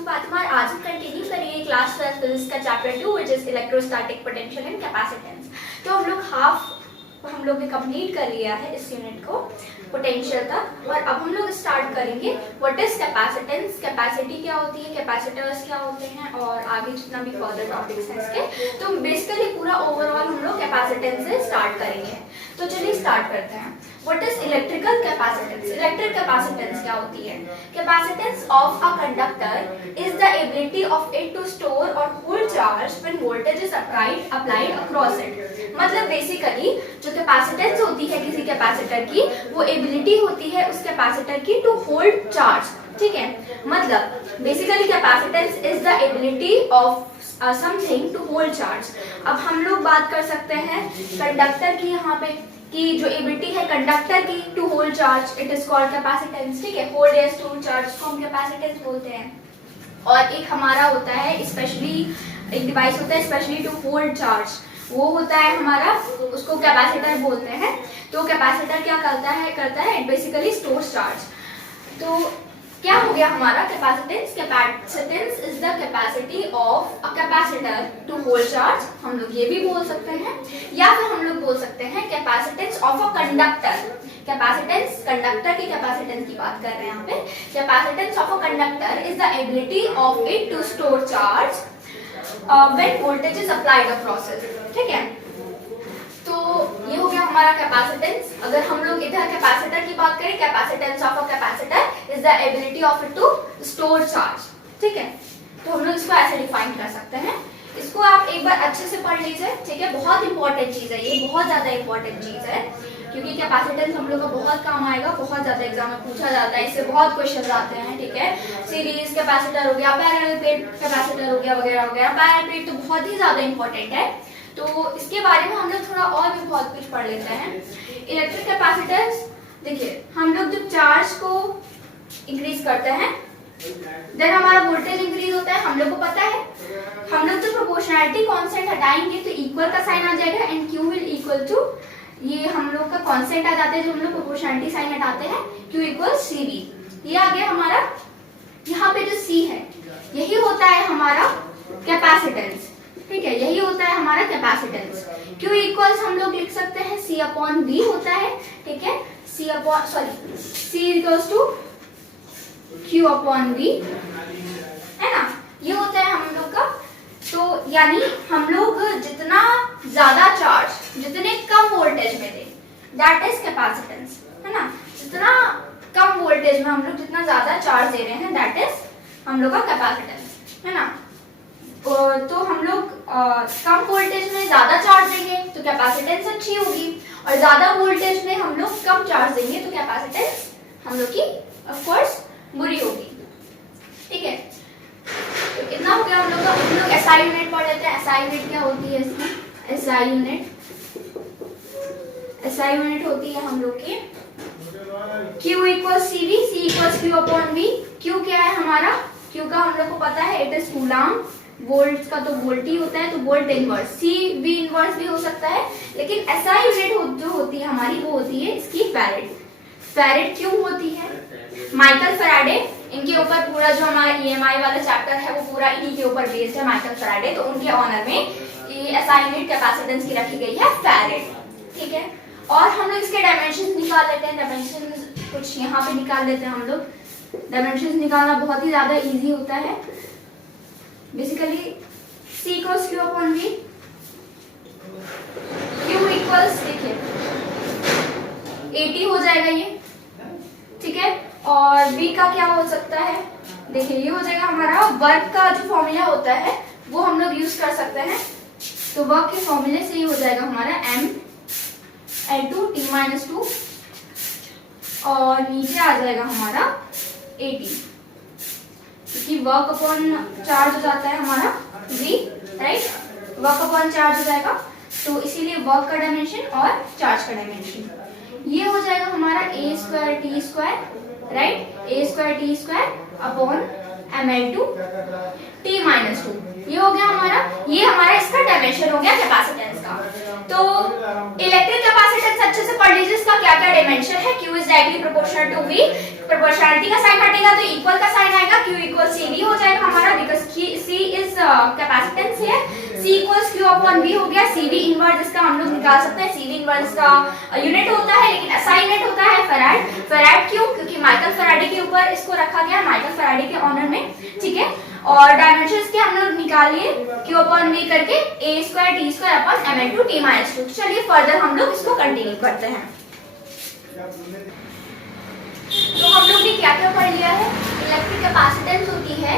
हूँ फातिमा। आज हम कंटिन्यू करेंगे क्लास 12 फिजिक्स का chapter 2 which is electrostatic potential and capacitance. तो हम लोग ने कंप्लीट कर लिया है इस यूनिट को पोटेंशियल तक, और अब हम लोग स्टार्ट करेंगे व्हाट इज कैपेसिटेंस, कैपेसिटी क्या होती है, कैपेसिटर्स क्या होते हैं, और आगे जितना भी फर्दर टॉपिक्स हैं इसके। तो बेसिकली पूरा ओवरऑल हम लोग कैपेसिटेंस से स्टार्ट करेंगे। तो चलिए स्टार्ट करते हैं। What is electrical capacitance? Electric capacitance क्या होती है? Capacitance of a conductor is the ability of it to store और hold charge when voltage is applied across it. मतलब बेसिकली जो कैपेसिटेंस होती है किसी कैपेसिटर की, वो एबिलिटी होती है उस कैपेसिटर की टू होल्ड चार्ज। ठीक है, मतलब basically capacitance is the ability of something to hold charge. अब हम लोग बात कर सकते हैं कंडक्टर की, यहाँ पे कि जो एबिलिटी है कंडक्टर की to hold charge, it is called capacitance. ठीक है, होल्ड या स्टोर चार्ज को हम कैपेसिटेंस बोलते हैं। और एक हमारा होता है स्पेशली, एक डिवाइस होता है स्पेशली टू होल्ड चार्ज, वो होता है हमारा, उसको कैपेसिटर बोलते हैं। तो कैपेसिटर क्या करता है इट बेसिकली स्टोर्स चार्ज। तो क्या हो गया हमारा capacitance? Capacitance is the capacity of a capacitor to hold charge, हम लोग ये भी बोल सकते हैं, या फिर हम लोग बोल सकते हैं capacitance of a conductor. Capacitance conductor की कैपेसिटेंस की बात कर रहे हैं यहाँ पे। Capacitance of a conductor is the ability of it to store charge when voltage is applied across it. ठीक है, तो ये हो गया हमारा कैपेसिटेंस। अगर हम लोग इधर कैपेसिटर की बात करें, capacitance of a capacitor is the ability of it to store charge. ठीक है, तो हम लोग इसको ऐसे डिफाइन कर सकते हैं। इसको आप एक बार अच्छे से पढ़ लीजिए। ठीक है, बहुत इंपॉर्टेंट चीज है ये, बहुत ज्यादा इंपॉर्टेंट चीज है, क्योंकि कैपेसिटेंस हम लोग का बहुत काम आएगा, बहुत ज्यादा एग्जाम में पूछा जाता है, इससे बहुत क्वेश्चन आते हैं। ठीक है, सीरीज कैपेसिटर हो गया, पैरेलल प्लेट कैपेसिटर हो गया, वगैरह वगैरह। पैरेलल प्लेट तो बहुत ही ज्यादा इंपॉर्टेंट है, तो इसके बारे में हम लोग थोड़ा और भी बहुत कुछ पढ़ लेते हैं। इलेक्ट्रिक कैपेसिटर्स, देखिए हम लोग जब चार्ज को इंक्रीज करते हैं देन हमारा वोल्टेज इंक्रीज होता है, हम लोग को पता है। हम लोग जब प्रोपोर्शनैलिटी कांस्टेंट हटाएंगे तो इक्वल का साइन आ जाएगा and Q will equal to, ये हम लोग का कांस्टेंट आ जाता है जब हम लोग प्रोपोर्शनैलिटी साइन हटाते हैं, क्यू इक्वल सी वी। ये आ गया हमारा, यहाँ पे जो सी है यही होता है हमारा कैपेसिटेंस। ठीक है, यही होता है हमारा कैपेसिटेंस। Q इक्वल्स हम लोग लिख सकते हैं C अपॉन V होता है। ठीक है, C equals to Q upon V, है ना, ये होता है हम लोग का। तो यानी हम लोग जितना ज्यादा चार्ज जितने कम वोल्टेज में दे, दैट इज कैपेसिटेंस, है ना। जितना कम वोल्टेज में हम लोग जितना ज्यादा चार्ज दे रहे हैं, दैट इज हम लोग का कैपेसिटेंस, है ना। तो हम लोग कम वोल्टेज में ज्यादा चार्ज देंगे तो कैपेसिटेंस अच्छी होगी, और ज्यादा वोल्टेज में हम लोग कम चार्ज देंगे तो कैपेसिटेंस हम लोग की ऑफ कोर्स बुरी होगी। ठीक है, तो कितना हो गया हम लोग का। हम लोग एसआई यूनिट पढ़ लेते हैं। एसआई यूनिट क्या होती है इसमें? एसआई यूनिट होती है हम लोग की Q equal CV, C equal Q upon V। Q क्या है हमारा? Q का हम लोग को पता है इट इज कूलम, वोल्ट का तो वोल्ट ही होता है, तो volt inverse. C V inverse भी हो सकता है, लेकिन एसआई यूनिट जो होती है हमारी, वो होती है इसकी फैरेड। फैरेड क्यों होती है? माइकल फैराडे, इनके ऊपर पूरा जो हमारा ईएमआई वाला चैप्टर है वो पूरा इन्हीं के ऊपर बेस्ड है, माइकल फैराडे। तो उनके ऑनर में ये एसआई यूनिट कैपेसिटेंस की रखी गई है फैरेड। ठीक है, और हम लोग इसके डायमेंशन निकाल लेते हैं। डायमेंशन कुछ यहाँ पे निकाल लेते हैं हम लोग। डायमेंशन निकालना बहुत ही ज्यादा इजी होता है। Basically C equals Q upon V, Q equals देखिए 80 हो जाएगा ये। ठीक है, और V का क्या हो सकता है? देखिए ये हो जाएगा हमारा वर्क का जो फॉर्मूला होता है वो हम लोग यूज कर सकते हैं। तो वर्क के फॉर्मूले से ये हो जाएगा हमारा M/2T-2, और नीचे आ जाएगा हमारा 80, क्योंकि वर्क अपॉन चार्ज हो जाता है हमारा V, right. Work upon charge हो जाएगा, तो इसीलिए वर्क का डायमेंशन और चार्ज का डायमेंशन ये हो जाएगा हमारा a²t², right. a²t² upon ml2 t-2, ये हो गया हमारा, ये हमारा इसका डायमेंशन हो गया कैपेसिटेंस का। तो इलेक्ट्रिक कैपेसिटेंस अच्छे से पढ़ लीजिए, इसका क्या क्या डायमेंशन है। Q is directly proportional to V, proportionality का साइन हटेगा तो इक्वल का साइन आएगा, Q Q इक्वल CV हो जाएगा हमारा, बिकॉज C इज कैपेसिटेंस है, C equals Q upon V हो गया। CV इनवर्स इसका हम लोग निकाल सकते हैं, CV इनवर्स का यूनिट होता है, लेकिन SI यूनिट होता है फैराड। फैराड क्यों? क्योंकि माइकल फैराडे के ऊपर इसको रखा गया, माइकल फैराडे के ऑनर में, ठीक है। और डायमेंशंस के हम लोग निकालिए Q अपॉन V करके a square t square upon mn2 t minus 2। चलिए फर्दर हम लोग इसको कंटिन्यू करते हैं। तो हम लोग ने क्या क्या पढ़ लिया है? इलेक्ट्रिक कैपेसिटेंस होती है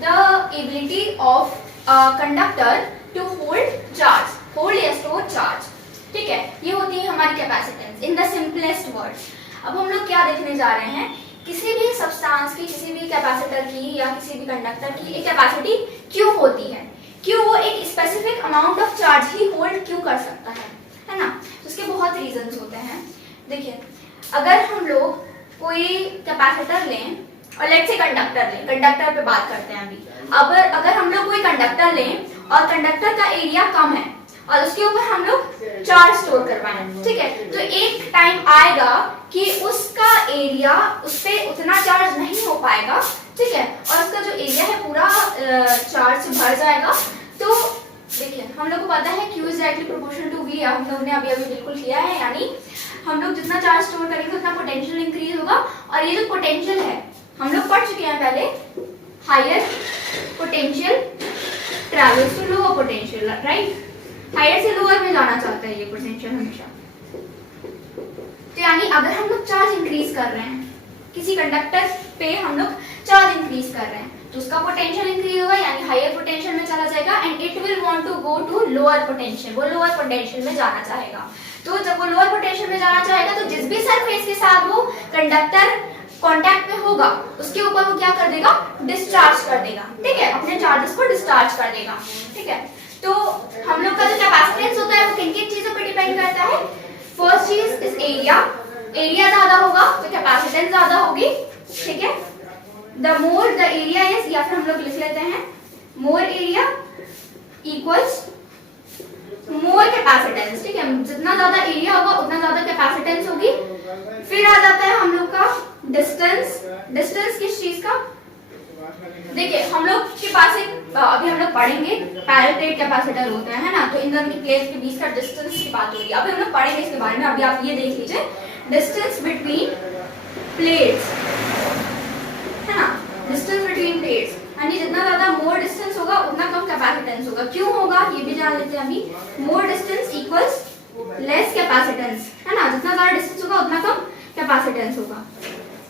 the ability of conductor to hold charge, hold या स्टोर चार्ज, ठीक है। ये होती है हमारी capacitance in the simplest words. अब हम लोग क्या देखने जा रहे हैं, किसी भी सब्सटेंस की, किसी भी कैपेसिटर की या किसी भी कंडक्टर की एक कैपेसिटी क्यों होती है? क्यों वो एक specific amount of charge he hold क्यों कर सकता है ना? तो उसके बहुत रीजंस होते हैं। देखिए, अगर हम लोग कोई कैपेसिटर लें और लेट्स से कंडक्टर लें, कंडक्टर पे बात करते हैं अभी। अगर हम लोग कोई कंडक्टर लें और कंडक्टर का एरिया कम है और उसके ऊपर हम लोग चार्ज स्टोर करवाएं, ठीक है, तो एक टाइम आएगा कि उसका एरिया, उस पे उतना चार्ज नहीं हो पाएगा, ठीक है, और उसका जो एरिया है पूरा चार्ज से भर जाएगा। तो देखिए, हम लोग को पता है Q is directly proportional to V, हम लोग ने अभी अभी बिल्कुल किया है, यानी हम लोग जितना चार्ज स्टोर करेंगे उतना पोटेंशियल इंक्रीज होगा। और ये जो पोटेंशियल है हम लोग पढ़ चुके हैं पहले, higher potential travels to lower potential, right. Higher से लोअर में जाना चाहता है ये पोटेंशियल हमेशा। तो यानी अगर हम लोग चार्ज इंक्रीज कर रहे हैं, किसी कंडक्टर पे हम लोग चार्ज इंक्रीज कर रहे हैं, तो उसका पोटेंशियल इंक्रीज होगा, यानी हायर पोटेंशियल में चला जाएगा and it will want to go to lower potential, वो लोअर पोटेंशियल में जाना चाहेगा। तो जब वो लोअर पोटेंशियल में जाना चाहेगा तो जिस भी सरफेस के साथ वो कंडक्टर कांटेक्ट में होगा उसके ऊपर वो क्या कर देगा? डिस्चार्ज कर देगा, ठीक है, अपने चार्जेस को डिस्चार्ज कर देगा, ठीक है। तो हम लोग का जो कैपेसिटेंस होता है वो किन किन चीजों पर डिपेंड करता है? फर्स्ट चीज इज एरिया, एरिया ज्यादा होगा तो कैपेसिटेंस ज्यादा होगी, ठीक है। The more the area is, या फिर हम लोग लिख लेते हैं मोर एरिया इक्वल्स मोर कैपेसिटेंस, ठीक है, जितना ज्यादा एरिया होगा उतना ज्यादा कैपेसिटेंस होगी। फिर आ जाता है हम लोग का डिस्टेंस, डिस्टेंस किस चीज का? देखिए, हम लोग के पास एक अभी हम लोग पढ़ेंगे पैरेलल प्लेट कैपेसिटर होता है ना, तो इन दोनों की प्लेट के बीच का डिस्टेंस की बात हो रही है, अभी हम लोग पढ़ेंगे इसके बारे में। अभी आप ये देख लीजिए, डिस्टेंस बिटवीन प्लेट्स, है ना, डिस्टेंस बिटवीन प्लेट्स, यानी जितना ज्यादा मोर डिस्टेंस होगा उतना कम कैपेसिटेंस होगा। क्यों होगा ये भी जान लेते हैं अभी। मोर डिस्टेंस इक्वल्स लेस कैपेसिटेंस, है ना, जितना ज्यादा डिस्टेंस होगा उतना कम कैपेसिटेंस होगा,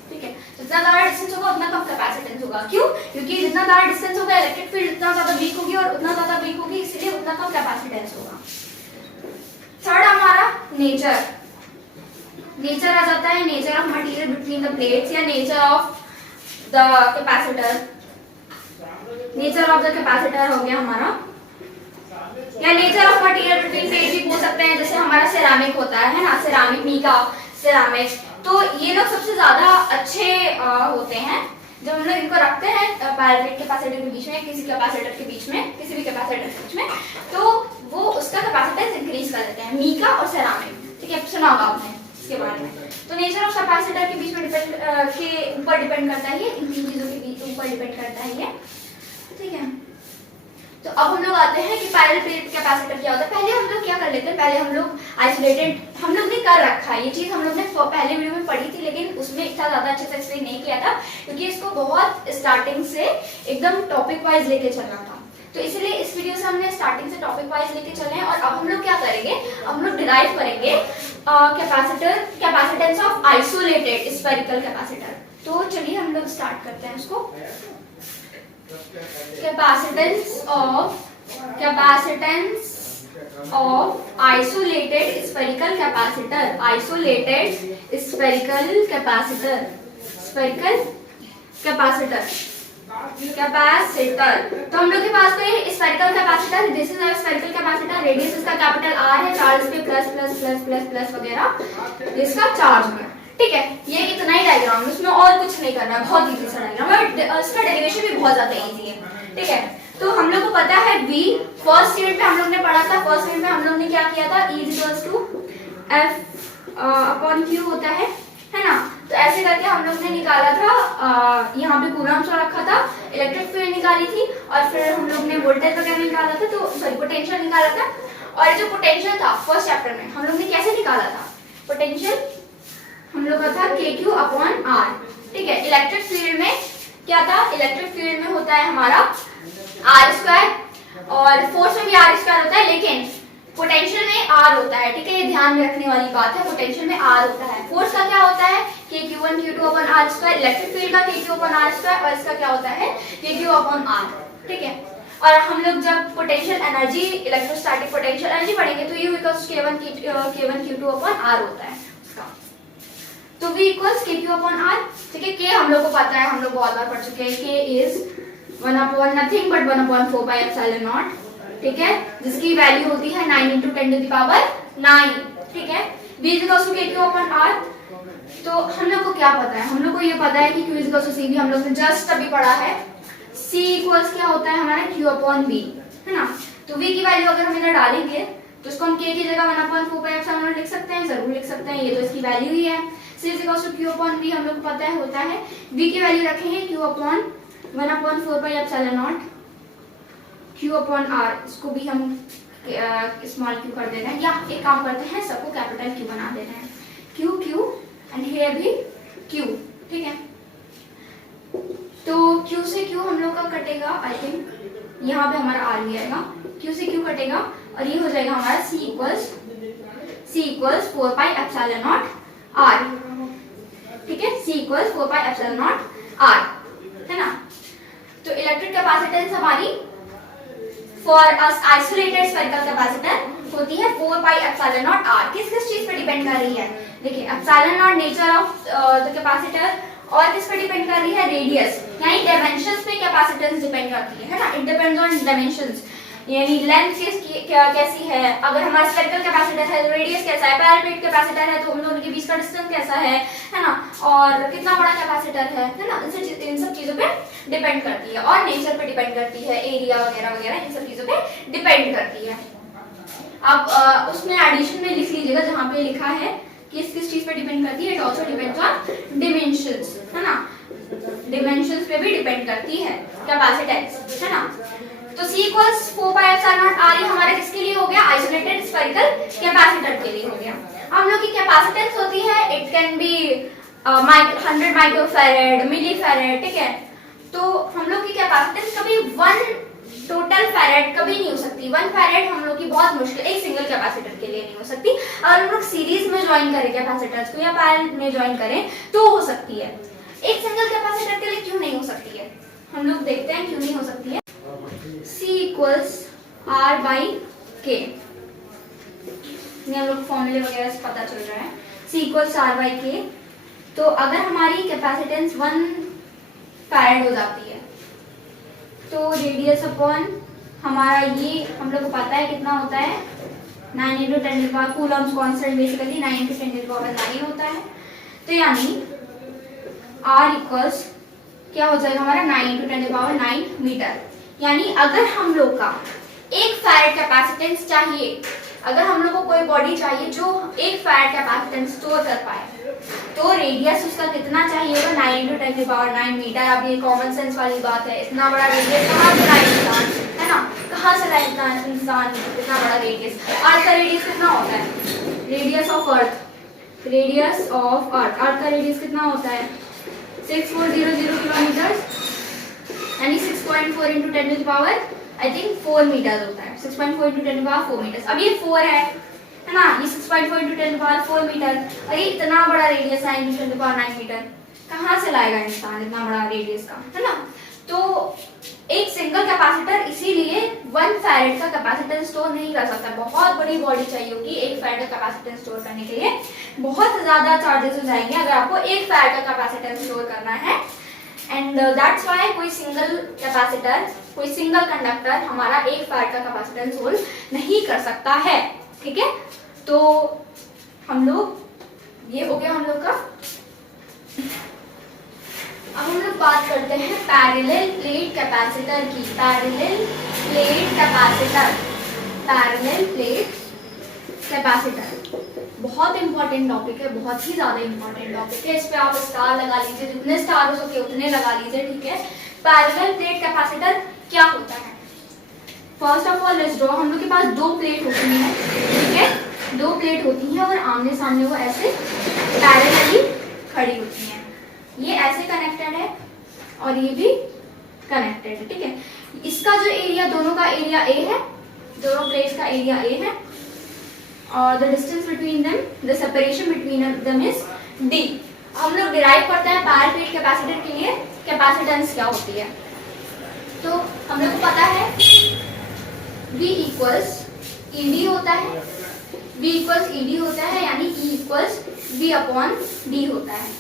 ठीक है, जितना ज्यादा डिस्टेंस होगा उतना कम कैपेसिटेंस होगा। क्यों? क्योंकि जितना ज्यादा डिस्टेंस होगा इलेक्ट्रिक फील्ड उतना ज्यादा वीक होगी और उतना ज्यादा वीक होगी, इसलिए उतना कम कैपेसिटेंस होगा। थर्ड हमारा नेचर, नेचर आ जाता है, nature of material between the plates या nature of the capacitor, nature of the capacitor हो गया हमारा, या nature of material between plates भी बोल सकते हैं। जैसे हमारा सिरामिक होता है ना, सिरामिक, मीका, सिरामिक, तो ये लोग सबसे ज्यादा अच्छे होते हैं जब हम लोग इनको रखते हैं पैरेलल कैपेसिटर के बीच में, किसी कैपेसिटर के बीच में, किसी भी कैपेसिटर के बीच में, तो वो उसका कैपेसिटेंस इंक्रीज कर देते हैं, मीका और सिरामिक, ठीक है, सुना होगा आपने इसके बारे में। तो नेचर ऑफ कैपेसिटर के बीच में के ऊपर डिपेंड करता है, इन तीन चीजों के बीच ऊपर डिपेंड करता है ये, ठीक है। तो अब हम लोग आते हैं कि पैरेलल प्लेट कैपेसिटर क्या होता है। पहले हम लोग क्या कर लेते हैं, पहले हम लोग आइसोलेटेड, हम लोग ने कर रखा है ये चीज, हम लोग ने पहले वीडियो में पढ़ी थी, लेकिन उसमें इतना ज्यादा अच्छे से एक्सप्लेन नहीं किया था क्योंकि इसको बहुत स्टार्टिंग से एकदम टॉपिक वाइज लेके चलना था। तो इसलिए इस वीडियो से हमने स्टार्टिंग से टॉपिक वाइज लेके चले हैं। और अब हम लोग क्या करेंगे, अब हम लोग डिराइव करेंगे capacitor, capacitance of isolated spherical capacitor. तो चलिए हम लोग स्टार्ट करते हैं उसको। Capacitance of isolated spherical capacitor, isolated spherical capacitor, spherical capacitor, capacitor. तो हम लोग के पास कोई spherical capacitor, this is a spherical capacitor, radius इसका कैपिटल R है, चार्ज पे plus plus plus plus plus वगैरह इसका चार्ज है, ठीक है। ये इतना ही डायग्राम, इसमें और कुछ नहीं करना, बहुत इजी सा डायग्राम है, इसका डेरिवेशन भी बहुत ज्यादा इजी है, ठीक है। तो हम लोग को पता है V, फर्स्ट यूनिट में हम लोग ने पढ़ा था, फर्स्ट यूनिट में हम लोग ने क्या किया था, E = F/Q होता है है ना। तो ऐसे करके हम लोग ने निकाला था, यहाँ पे कूलम्ब्स रखा था, इलेक्ट्रिक फील्ड निकाली थी, और फिर हम लोग ने वोल्टेज वगैरह निकाला था, तो सॉरी पोटेंशियल निकाला था। और जो पोटेंशियल था फर्स्ट चैप्टर में हम लोग ने कैसे निकाला था, पोटेंशियल हम लोग का था KQ/R, ठीक है। इलेक्ट्रिक फील्ड में क्या था, इलेक्ट्रिक फील्ड में होता है हमारा R², और फोर्स में भी R² होता है, लेकिन पोटेंशियल में R होता है, ठीक है। ये ध्यान में रखने वाली बात है, पोटेंशियल में R होता है। फोर्स का क्या होता है, KQ1 Q2/R², इलेक्ट्रिक फील्ड का KQ/R², और इसका क्या होता है KQ/R, ठीक है। और हम लोग जब potential energy, electrostatic potential energy पढ़ेंगे तो U = K1 Q2/R होता है उसका। तो V = KQ/R, ठीक है। K हम लोग को पता है, हम लोग बहुत बार पढ़ चुके हैं, K is 1/nothing but 1/4πε0, ठीक है, जिसकी वैल्यू होती है 9 × 10⁹, ठीक है। V = KQ/R। तो हम लोग को क्या पता है, हम लोग को ये पता है कि Q = C, भी हम लोग ने जस्ट अभी पढ़ा है। C = क्या होता है हमारा Q/V, है ना। तो V की वैल्यू अगर हम इधर डालेंगे तो इसको हम K की जगह 1/4πε0 लिख सकते हैं, जरूर लिख सकते हैं, ये तो इसकी वैल्यू ही है। C = Q/V हम लोग को पता है होता है, V की वैल्यू रखेंगे Q/1/4πε0 Q/R, इसको भी हम स्मॉल q कर दे रहे हैं, या एक काम करते हैं सबको कैपिटल Q बना दे रहे हैं, Q एंड हियर भी Q, ठीक है। तो Q से Q हम लोग का कटेगा, आई थिंक यहाँ पे हमारा R भी आएगा, Q से Q कटेगा, और ये हो जाएगा हमारा C = 4πε0 R, ठीक है। C = 4πε0 R, है ना। तो इलेक्ट्रिक कैपेसिटेंस हमारी फॉर आइसोलेटेड स्फेरिकल कैपेसिटर होती है 4πε0 R। किस चीज पे डिपेंड कर रही है, देखिए ε0 नेचर ऑफ द कैपेसिटर, और किस पे डिपेंड कर रही है, रेडियस, यानी डायमेंशंस पे कैपेसिटेंस डिपेंड करती है ना। इट डिपेंड्स ऑन डायमेंशंस, यानी लेंथ कैसी है, अगर हमारा स्फेरिकल कैपेसिटर है तो रेडियस कैसा है, पैराप्लेट कैपेसिटर है तो उन दोनों के बीच का डिस्टेंस कैसा है ना, और कितना बड़ा कैपेसिटर है ना, इन सब चीजों पे डिपेंड करती है, और नेचर पे डिपेंड करती है, एरिया वगैरह वगैरह इन सब चीजों पे डिपेंड करती है। अब उसमें एडिशन में लिख लीजिएगा जहाँ पे लिखा है कि किस चीज पे डिपेंड करती है, it also depends on dimensions, है ना। डिमेंशंस पे भी डिपेंड करती है कैपेसिटेंस, है ना। तो C = 4πε0 R, ये हमारा किसके लिए हो गया, आइसोलेटेड स्फेरिकल कैपेसिटर के लिए हो गया। हम लोग की कैपेसिटेंस होती है, इट कैन बी 100 माइक्रोफैरेड, मिलीफैरेड, ठीक है। तो हम लोग की कैपेसिटेंस कभी 1 टोटल फैरेड कभी नहीं हो सकती, 1 फैरेड हम लोग की बहुत मुश्किल, एक सिंगल कैपेसिटर के लिए नहीं हो सकती। अगर हम लोग सीरीज में ज्वाइन करें कैपेसिटर्स को या पैरेलल में ज्वाइन करें तो हो सकती है, एक सिंगल कैपेसिटर के लिए क्यों नहीं हो सकती है, हम लोग देखते हैं क्यों नहीं हो सकती है। C = R/K, ये हम लोग फॉर्मूले वगैरह से पता चल रहा है। C = R/K, तो अगर हमारी कैपेसिटेंस 1 फैरेड हो जाती है तो रेडियस अपॉन हमारा ये हम लोग को पता है कितना होता है, 9 × 10⁻, कूलम्ब्स कांस्टेंट बेसिकली 9 × 10⁹ होता है। तो यानी R = क्या हो जाएगा हमारा 9 × 10⁹ मीटर। यानी अगर हम लोग का 1 फैरेड कैपेसिटेंस चाहिए, अगर हम लोग को कोई बॉडी चाहिए जो 1 फैरेड कैपेसिटेंस स्टोर कर पाए, तो रेडियस उसका कितना चाहिए होगा, 9 × 10⁹ मीटर। अब ये कॉमन सेंस वाली बात है, इतना बड़ा रेडियस कहाँ से लाए इंसान, है ना, कहाँ से लाए इंसान इतना बड़ा रेडियस। अर्थ का रेडियस कितना होता है, रेडियस ऑफ अर्थ, अर्थ का रेडियस कितना होता है 6400 किलोमीटर, यानी 6.4 × 10⁻, आई थिंक 4 मीटर होता है, 6.4 × 10⁻4 मीटर। अब ये 4 है ना, ये 6.4 × 10⁻4 मीटर, और ये इतना बड़ा रेडियस 9 × 10⁹ मीटर, कहाँ से लाएगा इंसान इतना बड़ा रेडियस का, है ना। तो एक सिंगल कैपेसिटर इसीलिए 1 फैरेड का कैपेसिटेंस स्टोर नहीं कर सकता, बहुत बड़ी बॉडी चाहिए होगी 1 फैरेड का कैपेसिटेंस स्टोर करने के लिए, बहुत ज्यादा चार्जेस हो जाएंगे अगर आपको 1 फैरेड का कैपेसिटेंस स्टोर करना है। एंड दैट्स व्हाई कोई सिंगल कैपेसिटर, कोई सिंगल कंडक्टर हमारा 1 फैरेड का कैपेसिटेंस होल्ड नहीं कर सकता है, ठीक है। तो हम लोग, ये हो गया हम लोग का। अब हम लोग बात करते हैं पैरेलल प्लेट कैपेसिटर की। Parallel plate capacitor, parallel plate capacitor बहुत इंपॉर्टेंट टॉपिक है, बहुत ही ज़्यादा इंपॉर्टेंट टॉपिक है। इस पे आप स्टार लगा लीजिए, जितने स्टार हो सके उतने लगा लीजिए, ठीक है। पैरेलल प्लेट कैपेसिटर क्या होता है? First of all let's draw. हम लोग के पास दो प्लेट होती हैं, ठीक है, दो प्लेट होती हैं और आमने सामने वो ऐसे पैरेलली खड़ी होती हैं। ये ऐसे कनेक्टेड है और ये भी कनेक्टेड है, ठीक है। इसका जो एरिया, दोनों का एरिया ए है, दोनों प्लेट्स का एरिया ए है और the distance between them, the separation between them is D. हम लोग डिराइव करते हैं पैरेलल प्लेट कैपेसिटर के लिए कैपेसिटेंस क्या होती है। तो हम लोग को पता है V इक्वल्स ED होता है, V इक्वल्स ED होता है, यानी E equals V upon D होता है।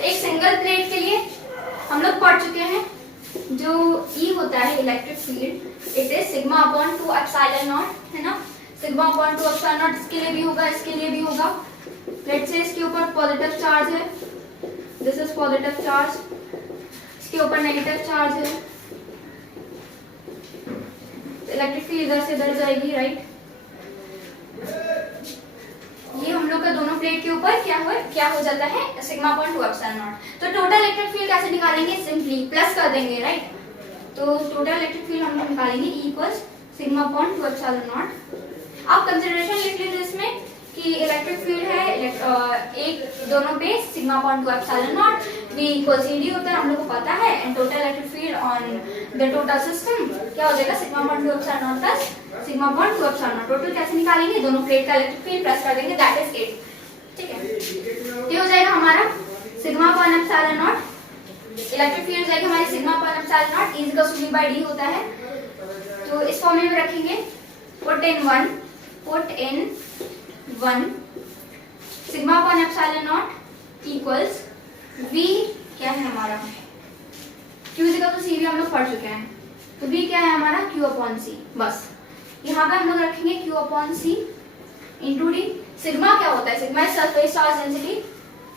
एक सिंगल प्लेट के लिए हम लोग पढ़ चुके हैं, जो E होता है electric field, it is sigma upon 2 epsilon not, है ना। सिग्मा अपॉन 2 एप्सिलॉन नॉट इसके लिए भी होगा, इसके लिए भी होगा। लेट्स से इसके ऊपर पॉजिटिव चार्ज है, दिस इज पॉजिटिव चार्ज, इसके ऊपर नेगेटिव चार्ज है, इलेक्ट्रिक फील्ड इधर से इधर जाएगी, राइट। ये हम लोग का दोनों प्लेट के ऊपर क्या हो जाता है, सिग्मा अपॉन 2 एप्सिलॉन नॉट। तो टोटल इलेक्ट्रिक फील्ड कैसे निकालेंगे, सिंपली प्लस कर देंगे, राइट। तो टोटल इलेक्ट्रिक फील्ड हम लोग निकालेंगे E equals sigma upon 2 epsilon not. आप कंसिडरेशन लिख लीजिए इसमें कि इलेक्ट्रिक फील्ड है एक दोनों पे sigma upon 2 epsilon not, V equals ED होता है, हम लोग को पता है, and total electric field on the total system क्या हो जाएगा, sigma upon 2 epsilon not plus sigma upon 2 epsilon not. Total कैसे निकालेंगे, दोनों प्लेट का इलेक्ट्रिक फील्ड प्लस कर देंगे, दैट इज 8, ठीक है। ये हो जाएगा हमारा sigma upon epsilon naught, electric field जाएगी हमारी sigma upon epsilon naught, E equals V by D होता है। तो इस फॉर्मूले में रखेंगे, put in 1 sigma upon epsilon naught equals V क्या है हमारा, Q इक्वल टू C भी हम लोग पढ़ चुके हैं, तो V क्या है हमारा Q अपॉन C। बस यहाँ पे हम लोग रखेंगे Q upon C into D। Sigma क्या होता है, sigma is surface charge density,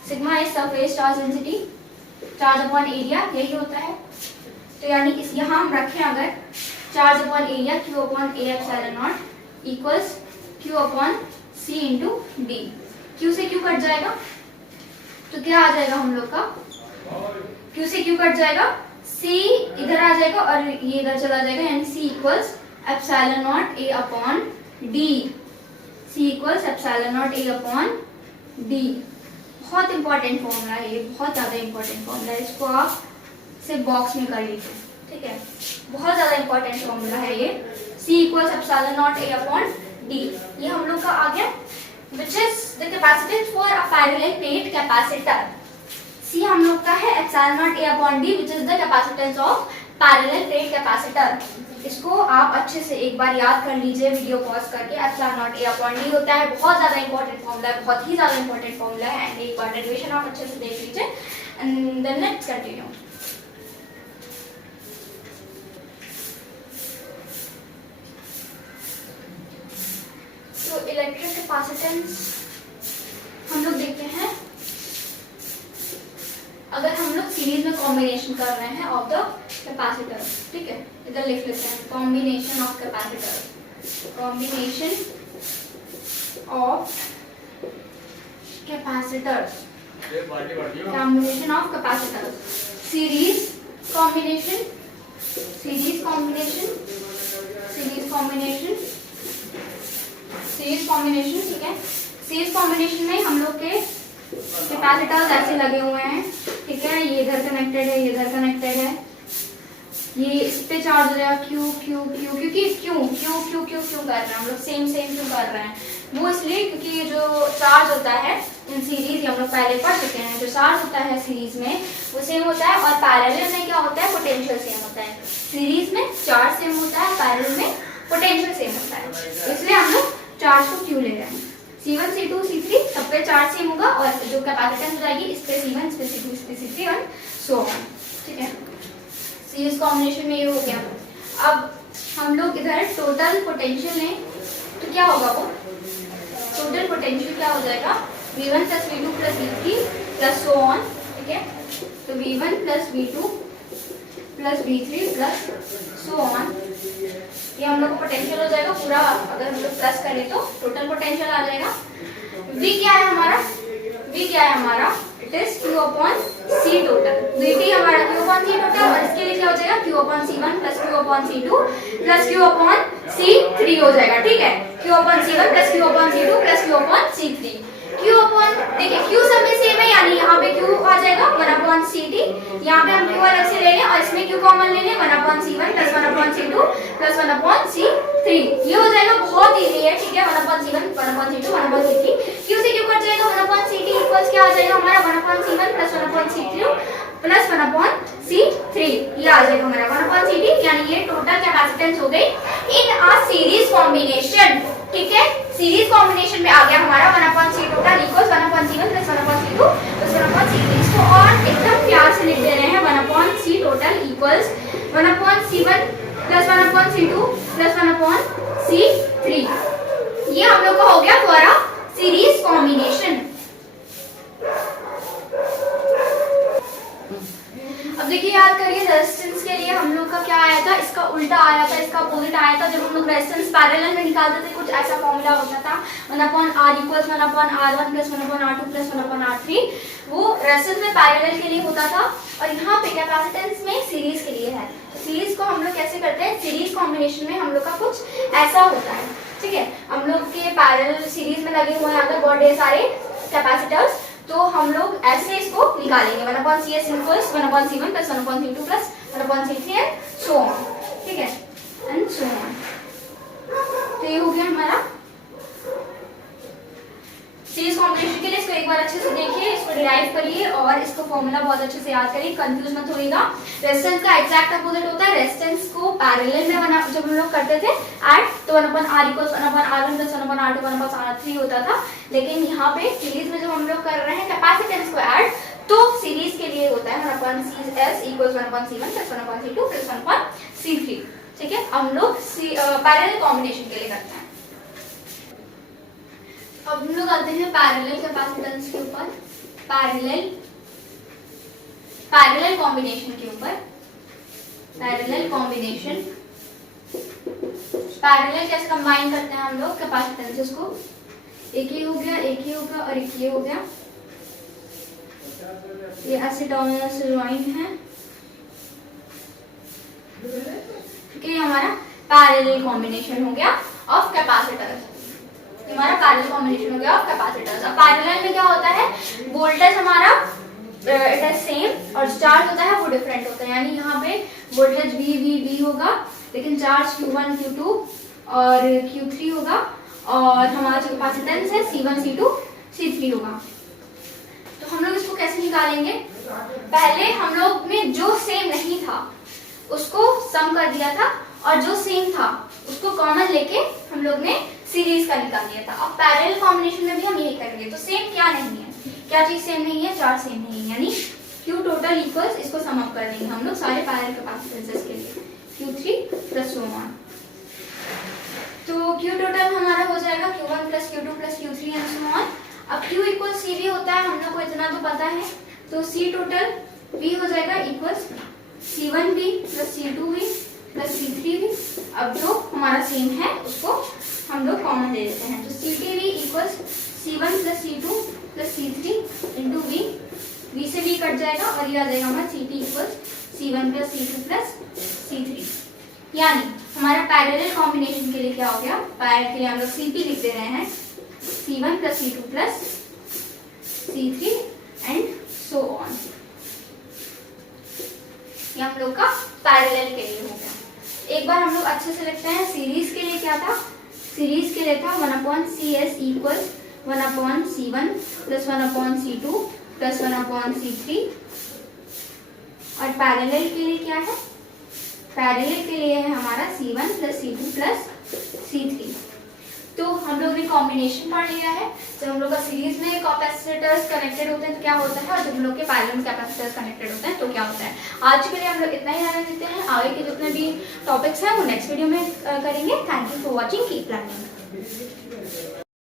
sigma is surface charge density, charge upon area यही होता है। तो यानी इस यहाँ हम रखें अगर charge upon area Q upon A epsilon naught equals Q upon C into D। Q से Q कट जाएगा तो क्या आ जाएगा हम लोग का, Q से Q कट जाएगा, C इधर आ जाएगा और ये इधर चला जाएगा, यानी C equals epsilon not A upon D, C equals epsilon not A upon D। बहुत इंपॉर्टेंट फॉर्मूला है ये, बहुत ज़्यादा इंपॉर्टेंट फॉर्मूला है, इसको आप सिर्फ बॉक्स में कर लीजिए, ठीक है। बहुत ज़्यादा इंपॉर्टेंट फॉर्मूला है ये, C equals epsilon not A upon D। ये हम लोग का आ गया, which is the capacitance for a parallel plate capacitor। C हम लोग का है epsilon not A upon D, which is the capacitance of parallel plate capacitor। इसको आप अच्छे से एक बार याद कर लीजिए वीडियो पॉज करके, epsilon not A upon D होता है, बहुत ज़्यादा इंपॉर्टेंट फॉर्मूला है, बहुत ही ज़्यादा इंपॉर्टेंट फॉर्मूला है, एंड एक बार डेरिवेशन आप अच्छे से देख लीजिए, एंड देन लेट्स कंटिन्यू। तो इलेक्ट्रिक कैपेसिटेंस हम लोग देखते हैं, अगर हम लोग सीरीज में कॉम्बिनेशन कर रहे हैं ऑफ द कैपेसिटर, ठीक है, इधर लिख लेते हैं combination of capacitor, combination of capacitors, combination of capacitors, series combination, series combination, series combination, series combination, ठीक है। सीरीज कॉम्बिनेशन में हम लोग के कैपेसिटर्स ऐसे लगे हुए हैं, ठीक है, ये इधर कनेक्टेड है, ये इधर कनेक्टेड है, ये इस पे चार्ज हो जाएगा Q Q Q, क्योंकि क्यों कर रहे हैं हम लोग, सेम क्यों कर रहे हैं, वो इसलिए क्योंकि जो चार्ज होता है इन सीरीज, हम लोग पहले पढ़ चुके हैं, जो चार्ज होता है सीरीज में वो सेम होता है, और पैरेलल में क्या होता है, पोटेंशियल सेम होता है। सीरीज में चार्ज सेम होता है, पैरेलल में पोटेंशियल सेम होता है, इसलिए हम लोग चार्ज को Q ले रहे हैं। C1 C2 C3 सब पे चार्ज सेम होगा, और जो कैपेसिटेंस हो जाएगी इस पे C1, इस पे C2, इस पे C3 और सो ऑन, ठीक है। सीरीज कॉम्बिनेशन में ये हो गया। अब हम लोग इधर टोटल पोटेंशियल लें तो क्या होगा, वो टोटल पोटेंशियल क्या हो जाएगा, V1 plus V2 plus V3 plus so on, ठीक है। तो V1 plus V2 plus V3 plus so on. ये हम लोग को पोटेंशियल हो जाएगा पूरा, अगर हम लोग प्लस करें तो टोटल पोटेंशियल आ जाएगा। V क्या है हमारा, V क्या है हमारा, it is Q upon C total. VT हमारा Q अपॉन C टोटल, और इसके लिए क्या हो जाएगा, Q upon C1 plus Q upon C2 plus Q upon C3 हो जाएगा, ठीक है। Q upon C1 plus Q upon C2 plus Q upon C3। Q upon, देखिए Q सब में सेम है, यानी यहाँ पे Q आ जाएगा 1 अपॉन Ct, यहाँ पे हम Q अलग से ले लें और इसमें Q कॉमन ले लें, 1 upon C1 plus 1 upon C2 plus 1 upon C3। ये हो जाएगा, बहुत इजी है, ठीक है। 1 upon C1 1 upon C2 1 upon C3, Q से Q कट जाएगा, 1 अपॉन Ct इक्वल्स क्या आ जाएगा हमारा, 1 upon C1 plus 1 upon C2 plus 1 upon C3। ये आ जाएगा हमारा 1 अपॉन Ct, यानी ये टोटल कैपेसिटेंस हो गई इन अ सीरीज कॉम्बिनेशन, ठीक है। सीरीज कॉम्बिनेशन में आ गया हमारा 1 upon C total equals 1 upon C1 plus 1 upon C2 plus 1 upon C3। इसको और एकदम प्यार से लिख दे रहे हैं, 1 upon C total equals 1 upon C1 plus 1 upon C2 plus 1 upon C3। ये हम लोग का हो गया पूरा सीरीज कॉम्बिनेशन। अब देखिए, याद करिए रेजिस्टेंस के लिए हम लोग का क्या आया था, इसका उल्टा आया था, इसका अपोजिट आया था। जब हम लोग रेजिस्टेंस पैरेलल में निकालते थे कुछ ऐसा फॉर्मूला होता था, 1 upon R equals 1 upon R1 plus 1 upon R2 plus 1 upon R3। वो रेजिस्टेंस में पैरेलल के लिए होता था, और यहाँ पे कैपेसिटेंस में सीरीज के लिए है। सीरीज को हम लोग कैसे करते हैं, सीरीज कॉम्बिनेशन में हम लोग का कुछ ऐसा होता है, ठीक है। हम लोग के पैरेलल सीरीज में लगे हुए हैं अगर बहुत ढेर सारे कैपेसिटर्स, तो हम लोग ऐसे इसको निकालेंगे, 1 upon CS equals 1 upon C1 plus 1 upon C2 plus 1 upon C3 and so on, ठीक है, एंड सो ऑन। तो ये हो गया हमारा सीरीज कॉम्बिनेशन के लिए। इसको एक बार अच्छे से देखिए, इसको डिराइव करिए और इसको फॉर्मूला बहुत अच्छे से याद करिए, कंफ्यूज मत होइएगा। रेजिस्टेंस का एग्जैक्ट अपोजिट होता है, रेजिस्टेंस को पैरेलल में जब हम लोग करते थे ऐड, तो 1 upon R equals 1 upon R1 plus 1 upon R2 1 upon R3 होता था। लेकिन यहाँ पे सीरीज में जब हम लोग कर रहे हैं कैपेसिटेंस को ऐड, तो सीरीज के लिए होता है 1 upon CS equals 1 upon C1 plus 1 upon C2 plus 1 upon C3, ठीक है। हम लोग पैरेलल कॉम्बिनेशन के लिए करते हैं। अब हम लोग आते हैं पैरेलल कैपेसिटेंस के ऊपर, पैरेलल कॉम्बिनेशन के ऊपर। पैरेलल कॉम्बिनेशन, पैरेलल कैसे कंबाइन करते हैं हम लोग कैपेसिटेंसेस को, एक ये हो गया, एक ये हो गया और एक ये हो गया, ये ऐसे टर्मिनल से ज्वाइन है, ठीक है। हमारा पैरेलल कॉम्बिनेशन हो गया ऑफ कैपेसिटर्स, हमारा पैरेलल कॉम्बिनेशन हो गया ऑफ कैपेसिटर्स। अब पैरेलल में क्या होता है, वोल्टेज हमारा इट इज सेम और चार्ज होता है वो डिफरेंट होता है, यानी यहाँ पे वोल्टेज V होगा, लेकिन चार्ज Q1 Q2 और Q3 होगा, और हमारा जो कैपेसिटेंस है C1 C2 C3 होगा। तो हम लोग इसको कैसे निकालेंगे, पहले हम लोग ने जो सेम नहीं था उसको सम कर दिया था, और जो सेम था उसको कॉमन लेके हम लोग ने सीरीज का निकाल दिया था। अब पैरेलल कॉम्बिनेशन में भी हम यही करेंगे। तो सेम क्या नहीं है, क्या चीज सेम नहीं है, चार्ज सेम नहीं है, यानी Q टोटल इक्वल्स, इसको सम अप कर देंगे हम लोग सारे पैरेलल कैपेसिटेंसेस के लिए, Q3 प्लस सो ऑन। तो Q टोटल हमारा हो जाएगा Q1 plus Q2 plus Q3 and so on. अब Q इक्वल C भी होता है, हम लोग को इतना तो पता है, तो C टोटल V हो जाएगा इक्वल्स C1 भी प्लस C2 भी प्लस C3 भी। अब जो हमारा सेम है उसको हम लोग कॉमन ले लेते हैं, तो CT भी equals C1 plus C2 plus C3 into V से V कट जाएगा, और ये आ जाएगा हमारा CT equals C1 plus C2 plus C3। यानी हमारा पैरेलल कॉम्बिनेशन के लिए क्या हो गया, पैरेलल के लिए हम लोग CT लिख दे रहे हैं C1 plus C2 plus C3 and so on. ये हम लोग का पैरेलल के लिए हो गया। एक बार हम लोग अच्छे से लिखते हैं, सीरीज के लिए क्या था, सीरीज के लिए था 1 upon CS equals 1 upon C1 plus 1 upon C2 plus 1 upon C3। और पैरेलल के लिए क्या है, पैरेलल के लिए है हमारा C1 plus C2 plus C3। तो हम लोग ने कॉम्बिनेशन पढ़ लिया है। जब हम लोग का सीरीज में कैपेसिटर्स कनेक्टेड होते हैं तो क्या होता है, और जब हम लोग के पैरेलल में कैपेसिटर्स कनेक्टेड होते हैं तो क्या होता है। आज के लिए हम लोग इतना ही ध्यान देते हैं, आगे के जितने भी टॉपिक्स हैं वो नेक्स्ट वीडियो में करेंगे। Thank you for watching, keep learning.